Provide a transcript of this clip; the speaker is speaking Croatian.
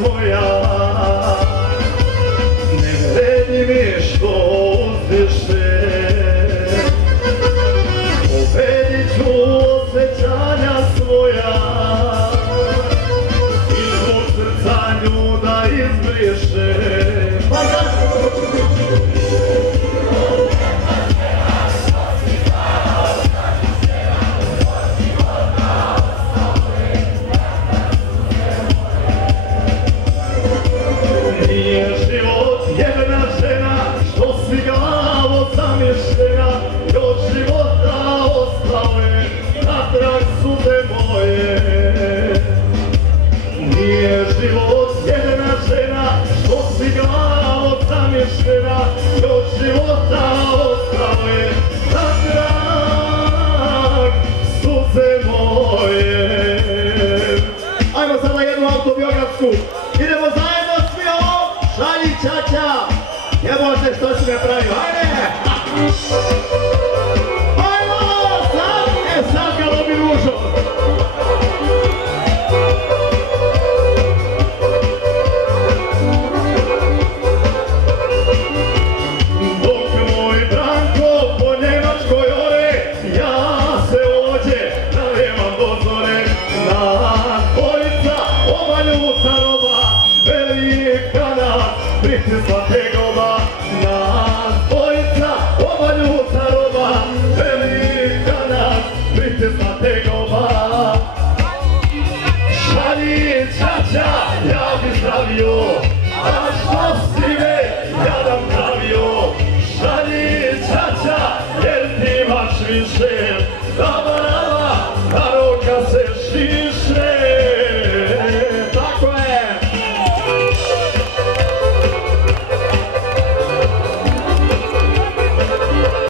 svoja. Ne vredi mi što uzdiše, pobedit ću osjećanja svoja i svog srca nju da izbriše. Nije život jedna žena što si glavo zamještena, i od života ostale natrag suze moje. Nije život jedna žena što si glavo zamještena, i od života ostale natrag suze moje. Ajmo sada jednu autobiografsku, idemo zajedno svi ovo, šalji čača, jebote što si me pravio, ajde! Ajmo, sad ga lobi ružo! Dok moj Branko po Njemačkoj ore, ja se ođe navijevam do zore. Na dvojica ova ljuta roba, velika nas pritisla tegoba. Na dvojica ova ljuta roba, velika nas pritisla tegoba. Šalji čača, ja bi zdravio, a što si me jadan pravio. Šalji čača, jer ti imaš više, da barava, da roka se širi.